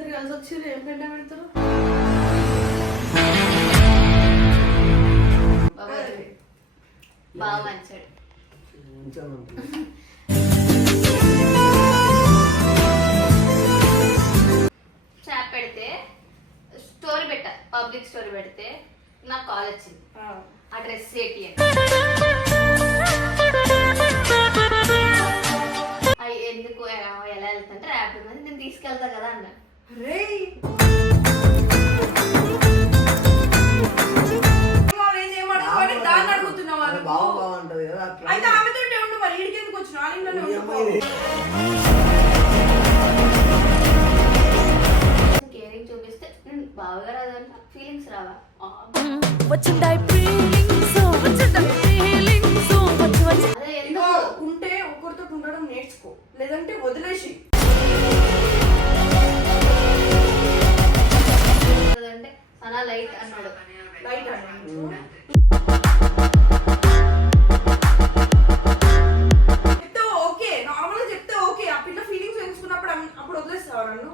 ఇద్దరు కలిసి వచ్చి ఏం పెంట పెడతారు? బాగా మంచాడు. స్నాప్ పెడితే స్టోరీ పెట్ట పబ్లిక్ స్టోరీ పెడితే నాకు కాల్ వచ్చింది. ఆ. డ్రెస్ ఏంటి ఎందుకు ఎలా ఎలా వెళ్తుంటే ర్యాపిడ్ మీద నేను తీసుకెళ్తా కదా అన్న. అయితే ఆమెతో ఉండు మరి ఈడికి ఎందుకు వచ్చిన ఆలింగ్లోనే ఈ ఉండిపో. అమ్మాయి కేరింగ్ చూపిస్తే నేను బాగా రాదంట ఫీలింగ్స్ రావా? ఆ, వచ్చిందాయి ఫీలింగ్స్ వచ్చిందాయి ఫీలింగ్స్ వచ్చి వచ్చి. అదే ఇదిగో ఎందుకు ఉంటే ఒకరితో ఉండడం నేర్చుకో. లేదంటే వదిలేసి. అలా లైట్ అన్నాడు. లైట్ అండి చెప్తే ఓకే నార్మల్ చెప్తే ఓకే. ఆ పిల్ల ఫీలింగ్స్ పెంచుకున్నప్పుడు అప్పుడు వదిలేస్తావా నన్ను?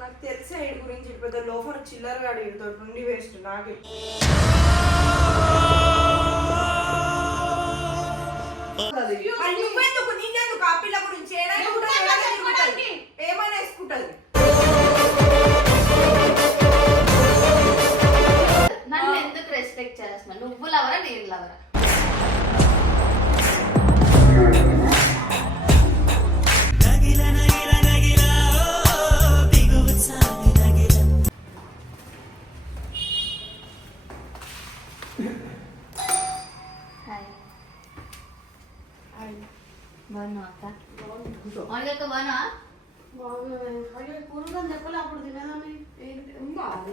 నాకు తెలిసే గురించి పెద్ద లోఫర్ చిల్లర గాడు వీడితో నుండి వేస్ట్ నాకే. చేస్తున్నా నువ్వు లవరా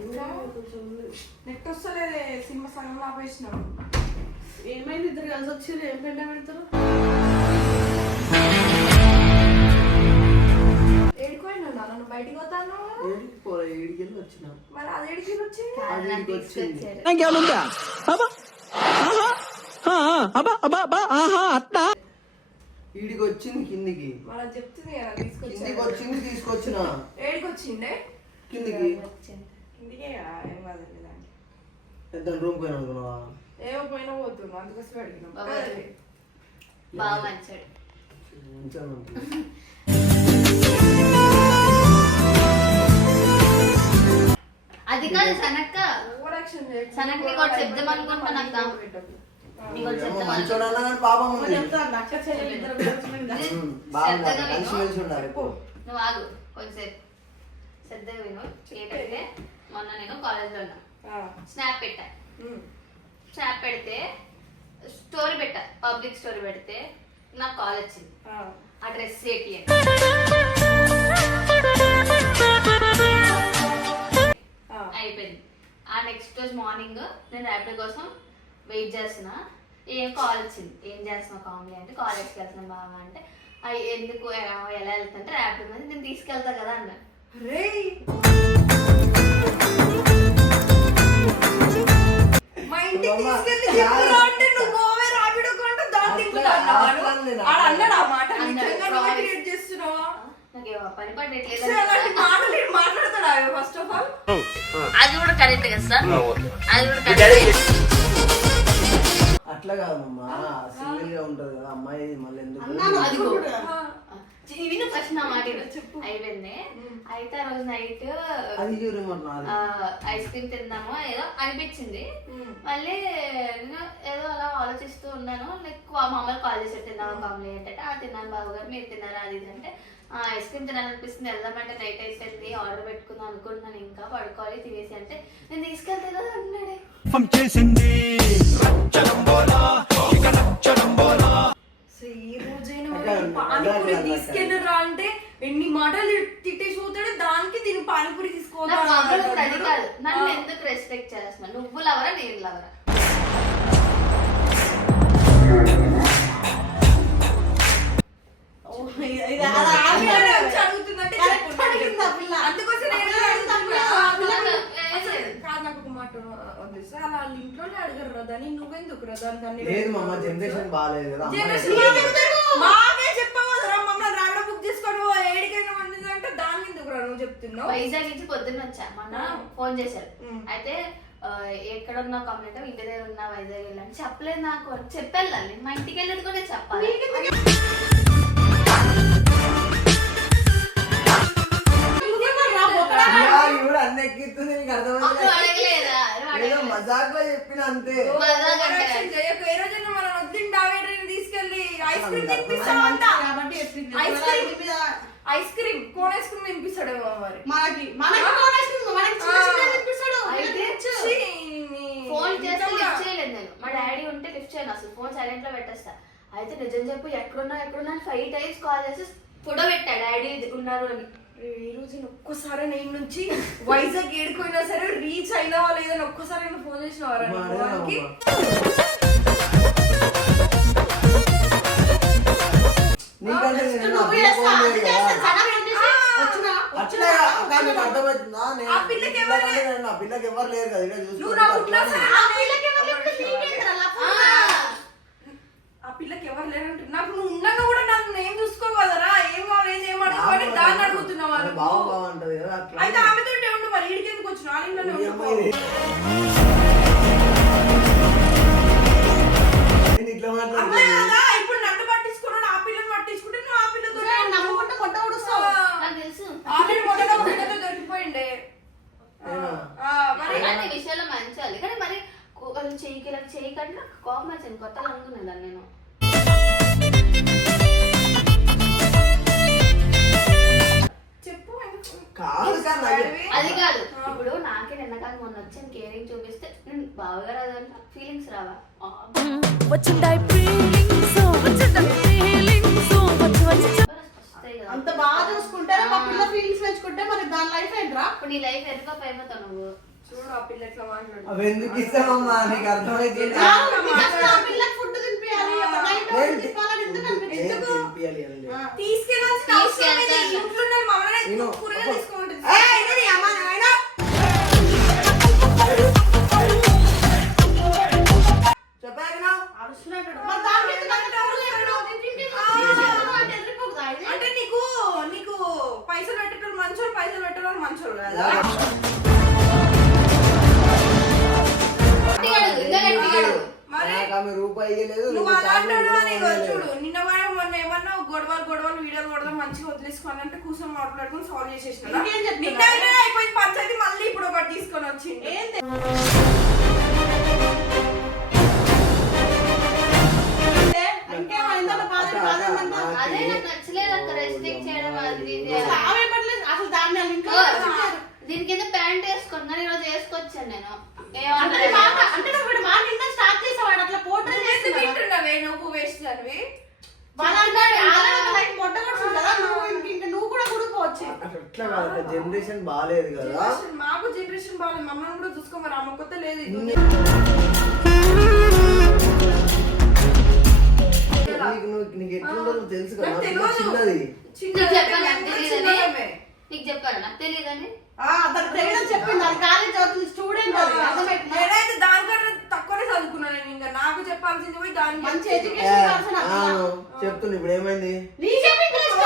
ఉందా నెట్ వస్తలేదే సినిమా ఆపేసినాం ఏమైంది ఇద్దరు కలిసి ఏం పెంట పెడతారు? ఏడుకోండి నన్ను? బయటికి పోతాను? ఏడికి పోరా ఏడికి వెళ్ళి వచ్చిన. మరి అది ఏడికి వచ్చింది. ఈడికి వచ్చింది కిందికి. మన చెప్తుంది కదా కిందికి తీసుకొచ్చి వచ్చింది తీసుకొచ్చిన. ఏడికి వచ్చిండే కిందికి. వచ్చింది. ఇందుకే కదా ఏం కాదండి దానికి పెద్ద రూమ్ పోయిన అనుకున్నావా ఏమో పోయినా పోతున్నాం అందుకోసం అడిగినాం బాబాయ్. కదలే. బాగా మంచిగా. అది కాదు సనక్క చేయకు. సనక్ నీకు ఒకటి చెప్దాం అనుకుంటున్నా నాకు దా. నీకు ఒకటి ఏమో చెప్దాం మంచోడు అన్నా కానీ పాపం ఉంది చెప్తాను అక్క చెల్లెలు ఇద్దరు కలిసి ఉందా? ఉమ్, బాగుండాలి శ్రద్ధగా కలిసి విను. మెలిసి ఉండాలి చెప్పు. నువ్వు ఆగు కొంచెంసేపు శ్రద్ధగా విను ఏంటంటే మొన్న నేను కాలేజ్లో ఉన్నా. స్నాప్ పెట్టా. స్నాప్ పెడితే స్టోరీ పెట్టా. పబ్లిక్ స్టోరీ పెడితే నాకు కాల్ వచ్చింది. ఆ, డ్రెస్ ఏంటి. అయిపోయింది. ఆ నెక్స్ట్ రోజు మార్నింగ్ నేను ర్యాపిడ్ కోసం వెయిట్ చేస్తున్నా. ఏం కాల్ వచ్చింది? ఏం చేస్తున్నావు కామెడీ అంటే కాలేజ్కి వెళ్తున్నాను బాగా అంటే అయ్యి ఎందుకు ఎలా వెళ్తుంటే ర్యాపిడ్ మీద నేను తీసుకెళ్తా కదా అన్న. రేయ్. ఫస్ట్ ఆఫ్ ఆల్ అది కూడా కరెక్ట్ కదా సార్? అది కూడా కరెక్ట్ అట్లా కాదమ్మా సింగిల్గా ఉంటది కదా అమ్మాయి మళ్ళీ ఎందుకు? విను. అయిపోయింది. అయితే ఆ రోజు నైట్ ఐస్ క్రీమ్ తిందాము ఏదో అనిపించింది. మళ్ళీ నేను ఏదో అలా ఆలోచిస్తూ ఉన్నాను. లైక్ మా అమ్మకి కాల్ చేసి తిన్నాము కామ్లీ అంటే ఆ తిన్నాను బాబు గారు మీరు తిన్నారా? అది అంటే ఐస్ క్రీమ్ తినాలనిపిస్తుంది వెళ్దామంటే నైట్ అయిపోయింది ఆర్డర్ పెట్టుకుందాం అనుకుంటున్నాను ఇంకా పడుకోవాలి తినేసి అంటే నేను తీసుకెళ్తే కదా అన్నాడే. ఈ రోజైనా పానీపూరి. తీసుకెళ్ళరా అంటే ఎన్ని మాటలు తిట్టేసి పోతాడు దానికి దీని పానీపూరి కాదు. నన్ను. ఎందుకు రెస్పెక్ట్ చేస్తున్నా నువ్వు లవరా నేను లవరా అలా ఆవిడనే వచ్చి అడుగుతుందంటే చెప్పు. అందుకోసం నేను అడుగుతున్నా. అసలు కాదు నాకు ఒక మాట వదిలేస్తే అలా వాళ్ళ ఇంట్లోనే అడగరు రా దాన్ని నువ్వెందుకు రా దాన్ని దాన్ని లేదు మామ జనరేషన్ బాగాలేదు కదా జనరేషన్ మాకే చెప్పవద్దురా మమ్మల్ని ర్యాపిడో బుక్ చేసుకొని ఏడికైనా వండింది అంటే దాని ఎందుకు రా నువ్వు చెప్తున్నావు? వైజాగ్ నుంచి పొద్దున్న వచ్చా మొన్న ఫోన్ చేశారు. అయితే ఎక్కడ ఉన్నా కంప్లీట్ ఇంటి దగ్గర ఉన్నా వైజాగ్ వెళ్ళని చెప్పలేదు నాకు అని చెప్పెళ్ళాలి మా ఇంటికి వెళ్ళేది కూడా చెప్పాలి. అన్ని ఎక్కిస్తుంది నీకు అర్థమైంది. మజాక్లో చెప్పిన అంతే. ఏ రోజైనా మనం వద్దిండి డావేటరీని తీసుకెళ్ళి ice cream తినిపిస్తామంట. Ice cream ice cream. Cone ice cream తినిపిస్తాడేమో మరి మనకి మనకి కొనేస్తుంది. మనకి చిన్న చిన్న తినిపిస్తాడు. ఫోన్ చేస్తే. లిఫ్ట్ చేయలేదు నేను. మా డాడీ ఉంటే లిఫ్ట్ చేయను అసలు. ఫోన్ సైలెంట్లో పెట్టేస్తా. అయితే నిజం చెప్పు ఎక్కడున్నా ఎక్కడున్నా ఫైవ్ టైమ్స్ కాల్ చేసి ఫోటో పెట్టా. డాడీ ఉన్నారు అని. ఈ రోజు ఒక్కసారి నేను నుంచి వైజాగ్ ఏడుకోయినా సరే రీచ్ అయినా లేదని ఒక్కసారి నేను ఫోన్ చేసిన వారానికి పిల్లకి ఎవరు లేరు కదా ఇక్కడ నువ్వు నా చూసుకోవడానికి పుట్టినా సరే అట్లా. ఆ పిల్లకి ఎవరు లేరంటే నాకు నువ్వు ఉన్నాక కూడా నన్ను నేను చూసుకోగలరా ఏం కావాలి ఏం చేయమంటావు నాకు దాన్ని అడుగుతున్నావా కదా అయితే ఆమెతో ఉండు మరి ఈడికి ఎందుకు వచ్చిన కదా ఇప్పుడు నన్ను పట్టించుకున్నాడు ఆ పిల్లని పట్టించుకుంటే నువ్వు ఆ పిల్లతో నమ్ముకుంటే కొట్ట ఉడుస్తావు. నాకు తెలుసు. ఆల్రెడీ మొదట ఒక పిల్లతో దొరికిపోయిండే. మరి అలాంటి విషయాల్లో మంచి కానీ మరి కో- వాళ్ళు చెయ్యికి ఇలా చెయ్యి కంటే నాకు కోపం వచ్చింది. కొత్తగా అనుకునేదాన్ని నేను. కాదు నాకు-. అది కాదు. ఇప్పుడు నాకే నిన్నకాక మొన్న వచ్చాను కేరింగ్ చూపిస్తే. నేను బావగారు అదంటే ఫీలింగ్స్ రావా? వచ్చి వచ్చి కదా. అంత బాగా చూసుకుంటే మా పిల్ల ఫీలింగ్స్ పెంచుకుంటే మరి దాని లైఫ్ ఏంట్రా? ఇప్పుడు నీ లైఫ్ ఎందుకో అయిపోతావు నువ్వు. చూడు ఆ పిల్ల ఎట్లా మాట్లాడు అవి ఎందుకు ఇస్తామమ్మా నీకు అర్థమైతే ఫుడ్ తినిపించాలి చెప్తున్నా? వినే అయిపోయింది పంచాయతీ మళ్ళీ ఇప్పుడు ఒకటి తీసుకొని వచ్చింది ఏంది? ఇంకేమైందో బాధ? నాకు అదే నాకు నచ్చలేదు అక్క రెస్ట్రిక్ట్ చేయడం అది ఇది అసలు అని. ఆమె పట్లేదు అసలు దాన్ని వాళ్ళ ఇంట్లో ఓ, పంపించారు. దీని కింద ప్యాంట్ వేసుకున్నాను ఈరోజు వేసుకొచ్చాను నేను అంటే ఏమన్నా అంటే నువ్వు వీడు మాట నిన్న స్టార్ట్ చేసావాడు అట్లా పోటీ ఎందుకు చేస్తున్నాడు తింటున్నావే నువ్వు వేస్ట్ అనివి అట్లా కాదు జనరేషన్ బాగాలేదు కదా. జనరేషన్ మాకు జనరేషన్ బాగాలేదు మమ్మల్ని కూడా చూసుకో మరి అమ్మ కొత్త లేదు ఇది. నీకు నువ్వు నీకు ఎట్లుందో నువ్వు తెలుసు కదా. చిన్నది. చిన్న నీకు చెప్పాను నాకు చిన్న తెలియదని చిన్నమే. నీకు చెప్పాను నాకు తెలియదని ఆ, తనకు తెలియదు చెప్పింది అది కాలేజ్ చదువుతుంది స్టూడెంట్ అది అర్థమైందా? నేనైతే దానికన్నా తక్కువనే చదువుకున్నాను నేను ఇంకా నాకు మంచి చెప్తున్నా. ఎడ్యుకేషన్ ఇప్పుడు ఏమైంది? నీకేం ఇంట్రెస్ట్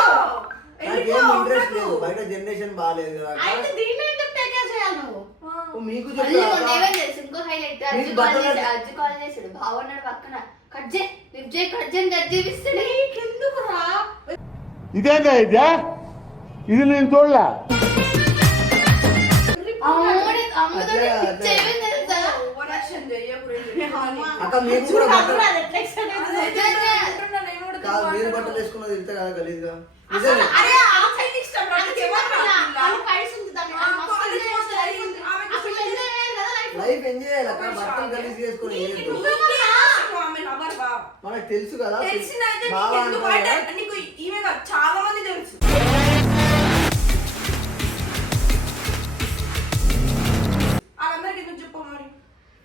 ఎందుకో నాకేం ఇంట్రెస్ట్ ఉండదు. లేదు. బయట జనరేషన్ బాగాలేదు కదా. అయితే దీన్ని ఎందుకు టేక్ కేర్ చేయాలి నువ్వు? ఓ, మీకు ఇంకో హైలైట్ కాల్ పక్కన. కట్ లిఫ్ట్ చేయి కట్ కట్ చేపిస్తాడు నీకెందుకు రా? ఇదేందా ఇదే? ఇది నేను చూడలే. అమ్మోడి పిచ్చి అట్లే. అయిపోయింది తెలుసా ఓవర్ యాక్షన్ చెయ్యకు రే. అక్క మీకు కూడా బట్టలు? కాదు మీరు. బట్టలు వేసుకున్నది ఇంత కదా గలీజ్గా? నిజమే. లైఫ్ ఎంజాయ్ చేయాలి అక్క. బట్టలు గలీజ్ చేసుకుని. మనకు తెలుసు బాగా కాదు చాలా మంది తెలుసు.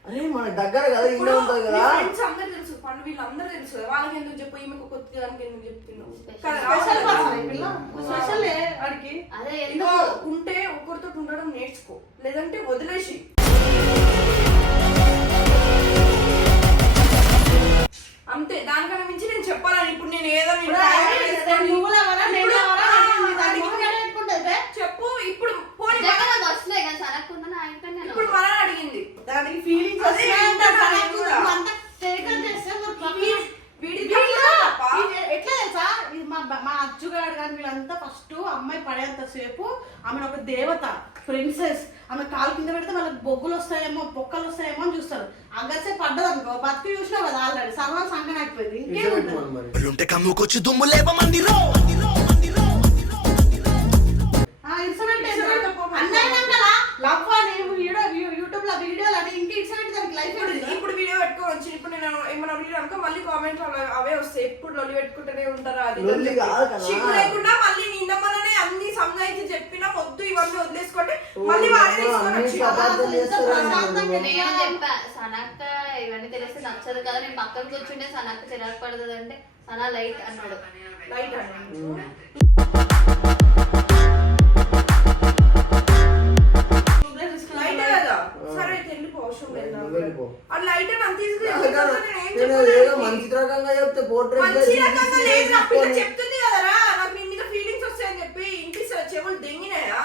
అరే మన దగ్గర కదా ఇల్లు ఉంటుంది కదా. ఫ్రెండ్స్ అందరూ తెలుసు పండు వీళ్ళందరూ తెలుసు వాళ్ళకి ఎందుకు చెప్పు? ఈమెకు కొత్త దానికి ఎందుకు చెప్తున్నావు స్పెషల్ అడికి అదే ఇంకా ఉంటే ఒకరితో ఉండడం నేర్చుకో. లేదంటే వదిలేసి. అంతే దానికన్నా మించి నేను చెప్పాలని ఇప్పుడు నేను ఏదో చెప్పు ఇప్పుడు ఇప్పుడు మనం అడిగింది. దానికి ఫీలింగ్స్ ఎట్లా తెలుసా? ఇది మా మా అచ్చుగాడు కానీ వీళ్ళంతా ఫస్ట్ అమ్మాయి పడేంత ఆమె ఒక దేవత ప్రిన్సెస్ ఆమె కాలు కింద పెడితే వాళ్ళకి బొగ్గులు వస్తాయేమో పొక్కలు వస్తాయేమో చూస్తారు. అగర్సే పడ్డది అనుకో బతుకు ఆల్రెడీ. సర్వం సంకన అయిపోయింది. ఇంకేముంటుంది? ఇప్పుడు ఇప్పుడు వీడియో పెట్టుకొని వచ్చి ఇప్పుడు నేను ఏమైనా వీడియో అనుకో మళ్ళీ కామెంట్ అవే వస్తాయి. ఎప్పుడు లొల్లి పెట్టుకుంటూనే ఉంటారా అది? లొల్లి. కాదు కదా. లేకుండా మళ్ళీ నిన్న మొన్ననే అన్ని సంజాయించి చెప్పినా మొద్దు ఇవన్నీ వదిలేసుకోండి ఓ, మళ్ళీ అమ్మా, తీసుకొని అన్ని వచ్చి అబద్ధాలు. నేను చెప్పా? సనక్క ఇవన్నీ తెలిస్తే నచ్చదు కదా. నేను పక్కన కూర్చుంటే సనక్క చిరాకు పడుతుంది అంటే సనా లైట్ అన్నాడు. లైట్ అండి సరే అయితే వెళ్ళిపో అవసరం లేదు నువ్వు నాకు. వెళ్ళిపో. ఆ లైట్ అని అంత ఈజీగా కాదు, కాదు. నేను ఏం నేను చెప్పలేదు. ఏదో మంచి రకంగా చెప్తే మంచి రకంగా లేదు నా పిల్ల చెప్తుంది కదరా నాకు నీ మీద ఫీలింగ్స్ వస్తాయని చెప్పి ఇంటి చెవులు దెంగినాయా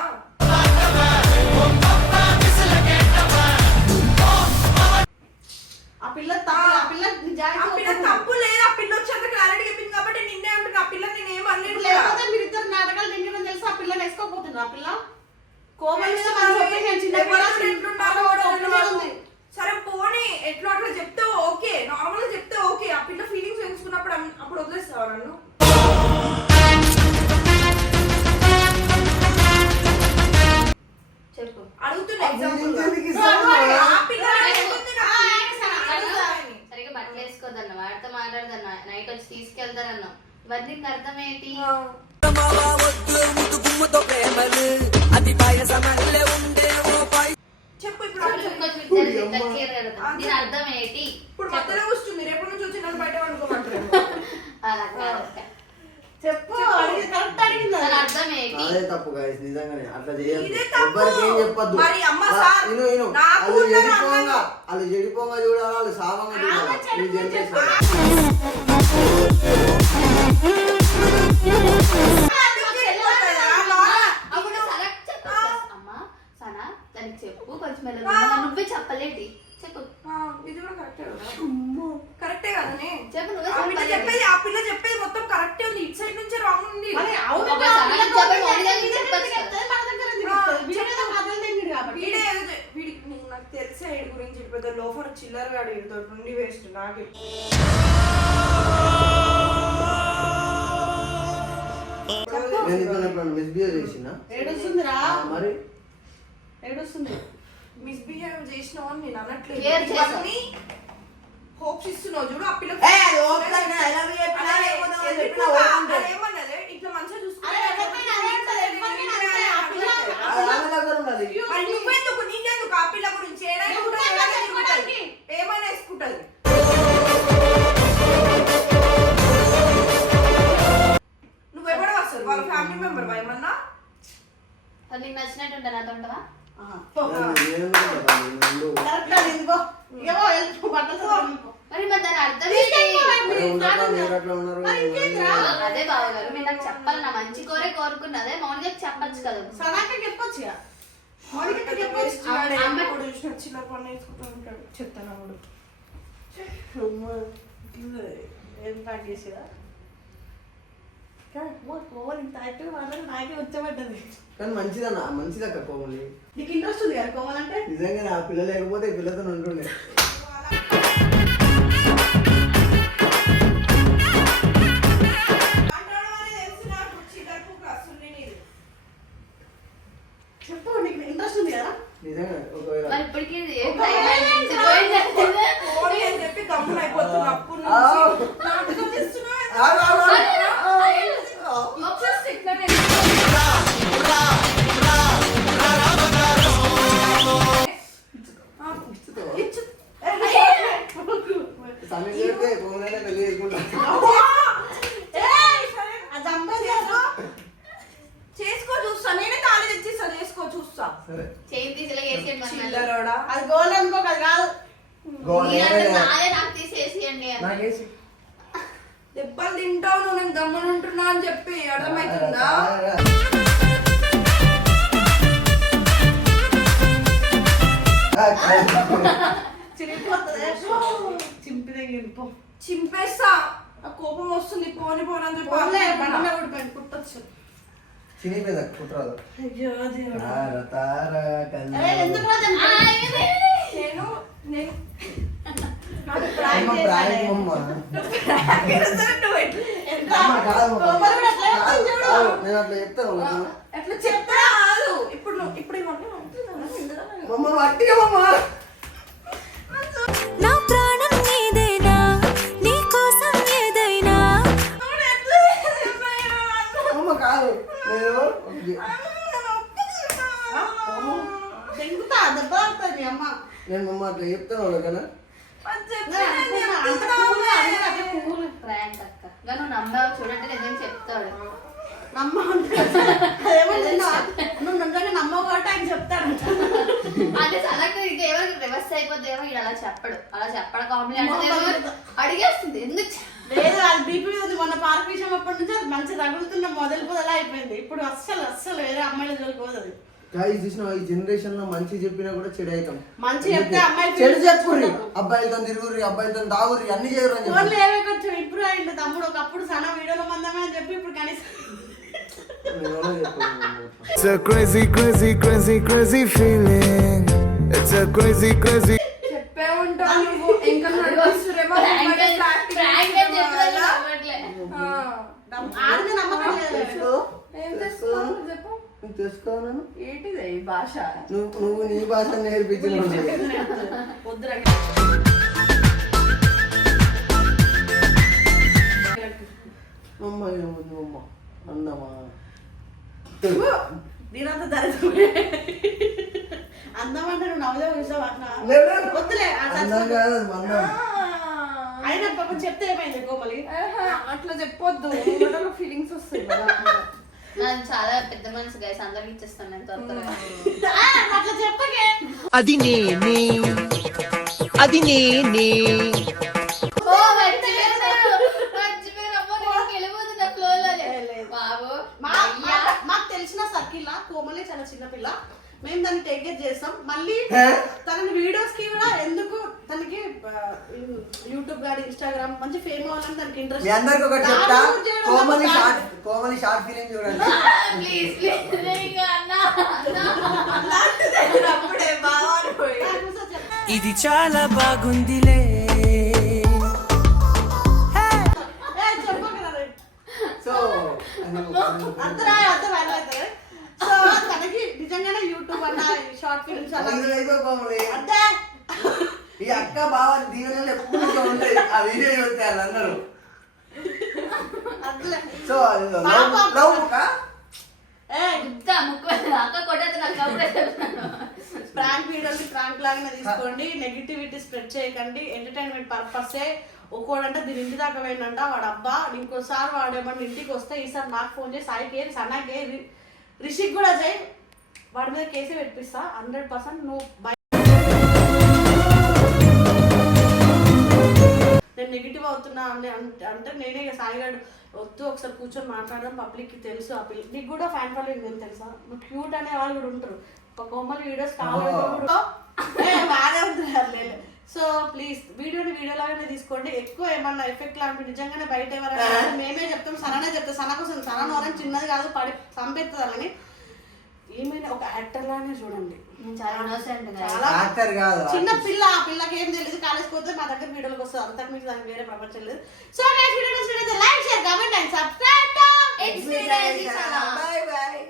ఆ పిల్ల తప్పు ఆ పిల్ల ఆ చెప్పు కరెక్ట్ అడిగింది అది. అర్థం ఏంటి? అదే తప్పు గాయస్ నిజంగానే అట్లా చేయొద్దు. ఇదే తప్పు. ఎవ్వరికి ఏం చెప్పొద్దు. మరి అమ్మ వా- సార్, ఇను ఇను. నాకు వాళ్ళు ఉన్న చెడిపోగా అన్నం- వాళ్ళు చెడిపోగా చూడాలి వాళ్ళు సామంగా చూడాలి? అప్పుడు సనక్ అమ్మా. సనా దానికి చెప్పు కొంచెం మెల్లగా నువ్వే చెప్పలేటి. చెప్పు. ఆ, ఇది కూడా కరెక్టే కదా కరెక్టే కదనే చెప్పు నువ్వే ఆ పిల్ల. చెప్పేది ఆ పిల్ల చెప్పేది నీకు నాకు తెలిసే వీడి గురించి పెద్ద లోఫర్ చిల్లర గాడు వీడితో నుండి వేస్ట్ నాకు. మిస్బిహేవ్ చేసినా? ఏడుస్తుందిరా? మరి? ఏడుస్తుంది. మిస్బిహేవ్ చేసినావు అని నేను అనట్లేదు. Clear చేసావు. ఇవన్నీ హోప్స్ ఇస్తున్నావు. చూడు ఆ చూసినా చిల్లర పని వేసుకుంటూ ఉంటాడు చెప్తాను వాడు అమ్మ, ఇట్లా ఏం ప్యాక్ చేసేదా? కోవల్ ఇంత యాక్టివ్ మాత్రం నాకే వచ్చబడ్డది కానీ మంచిదన్న మంచిది అక్క కోమలి నీకు ఇంట్రెస్ట్ ఉంది కదా నిజంగా ఆ పిల్ల లేకపోతే ఈ పిల్లతో ఉంటుండే. చెప్పు నీకు ఇంట్రెస్ట్ ఉంది కదా? నిజంగా అని చెప్పి గమ్మున అప్పుడు చిన్న వస్తుంది చింపిదే గింపు చింపేస్తా. ఆ కోపం వస్తుంది పోని పోని అని చెప్పి కుట్టొచ్చు. చినిపోయింది తెంప- నేను నేను చెప్తా ఇప్పుడు ఇప్పుడు? మమ్మ వట్టిగా మమ్మ నా ప్రాణం నీదేనా నీ కోసం ఏదైనా? మమ్మ కాదు. నేను అమ్మ. అట్లా చెప్తాను కదా అది చెప్తే నేను నేను అనుకున్నా, అంత చెప్తున్నా. కూల్గా, అది కూడా అట్లా కూల్గా. ప్రాంక్ అక్క ఇంకా నువ్వు నమ్మావు చూడండి నిజం చెప్తాడు నమ్మ అంటే అదేమో నిన్న నువ్వు నిజంగా నమ్మవు కాబట్టి ఆయన చెప్తాడు అంటే సడన్ ఇంకా ఎవరు రివర్స్ అయిపోద్దేమో ఈడు అలా చెప్పడు అలా ఏమో అడిగేస్తుంది ఎందుకు లేదు అది బీపీ ఉంది మొన్న పార్క్ విషయం అప్పటి నుంచి అది మంచి తగులుతున్న మొదలు పొదలా అయిపోయింది ఇప్పుడు అస్సలు అస్సలు వేరే అమ్మాయిల జోలికి పోదు అది గాయస్ చూసిన ఈ జనరేషన్లో మంచి చెప్పినా కూడా చెడు అవుతాం మంచి చెప్తే అమ్మాయిలు చెడు చెప్పుర్రి. అబ్బాయిలతో తిరుగుర్రి అబ్బాయిలతో తాగుర్రి అన్ని చేయరు అని చెప్పి ఏవే కొంచెం ఇంప్రూవ్ అయ్యింది తమ్ముడు ఒకప్పుడు సన్న వీడియోలో మందమే అని చెప్పి ఇప్పుడు కనీసం. It's a crazy, crazy, crazy, crazy feeling. It's a crazy, crazy. ఇంకా. ఏంటిది భాష? నువ్వు నువ్వు నీ భాష నేర్పించిన వద్దురా. అమ్మ ఏముంది అమ్మ? అందమా? దీనంతా దరిద్రమే. అందం అంటే నువ్వు నవ్వుదే చూసావు అట్లా. వద్దులే అయినా పాపం చెప్తే ఏమైంది కోమలి? అట్లా చెప్పొద్దు. ఫీలింగ్స్ చాలా పెద్ద మనసు గైస్ అందరికి ఇచ్చేస్తాను నేను త్వరగా. ఆ, అట్లా చెప్పకే. అది నేనే. అది నేనే. మాకు తెలిసిన సర్కిల్ కోమలి చాలా చిన్న పిల్ల. మేము దాన్ని టేక్ కేర్ చేస్తాం. మళ్ళీ? తన వీడియోస్కి కూడా ఎందుకు తనకి యూట్యూబ్ గాని ఇన్స్టాగ్రామ్ మంచి ఫేమ్ అవ్వాలని తనకి మీ ఇంట్రెస్ట్ అందరికి ఒకటి చెప్తా. Komali short Komali short film చూడండి. ప్లీజ్ ప్లీజ్ అప్పుడే ఇది చాలా బాగుందిలే. సో అంత సో తనకి నిజంగానే యూట్యూబ్ అన్న షార్ట్ ఫిల్మ్స్ కోమలి అంతే. ఈ అక్క బావ దీవెనలు ఎప్పుడు ఉంటాయి? ఆ వీడియో చూస్తే వాళ్ళందరూ. సో లవ్ ప్రాంక్ వీడియోని ప్రాంక్ లాగానే తీసుకోండి. నెగిటివిటీ స్ప్రెడ్ చేయకండి. ఎంటర్టైన్మెంట్ పర్పసే ఒక్కోడంటే దీని ఇంటి దాకా పోయిందంట. వాడు అబ్బా ఇంకోసారి వాడు ఏమన్నా ఇంటికి వస్తే ఈసారి నాకు ఫోన్ చేసి సాయికి సన్నాకి రిషిక్ కూడా చేయి వాడి మీద కేసే పెట్టిస్తా. హండ్రెడ్ పర్సెంట్ నువ్వు నేను నెగిటివ్ అవుతున్నా అని అంటే నేనే సాయిగాడు వద్దు ఒకసారి కూర్చొని మాట్లాడదాం పబ్లిక్కి తెలుసు ఆ పిల్ల. నీకు కూడా ఫ్యాన్ ఫాలోయింగ్ ఉంది తెలుసా? నువ్వు క్యూట్ అనే వాళ్ళు కూడా ఉంటారు. ఒక కోమల్ వీడియోస్ కావాలి సో ప్లీజ్ వీడియోని వీడియోలాగానే తీసుకోండి. ఎక్కువ ఏమన్నా ఎఫెక్ట్ లాంటి నిజంగానే బయట ఎవరైనా మేమే చెప్తాం సరనే చెప్తాం. సన కోసం సన వరం చిన్నది కాదు పడి సంపెత్తదని ఏమైనా ఒక యాక్టర్ లానే చూడండి. చిన్న పిల్ల ఆ పిల్లకి ఏం తెలియదు కాలేజ్ పోతే మా దగ్గర వీడియోలకు వస్తుంది. అంతకు మించి దానికి వేరే ప్రపంచం లేదు. So next video like share comment and subscribe bye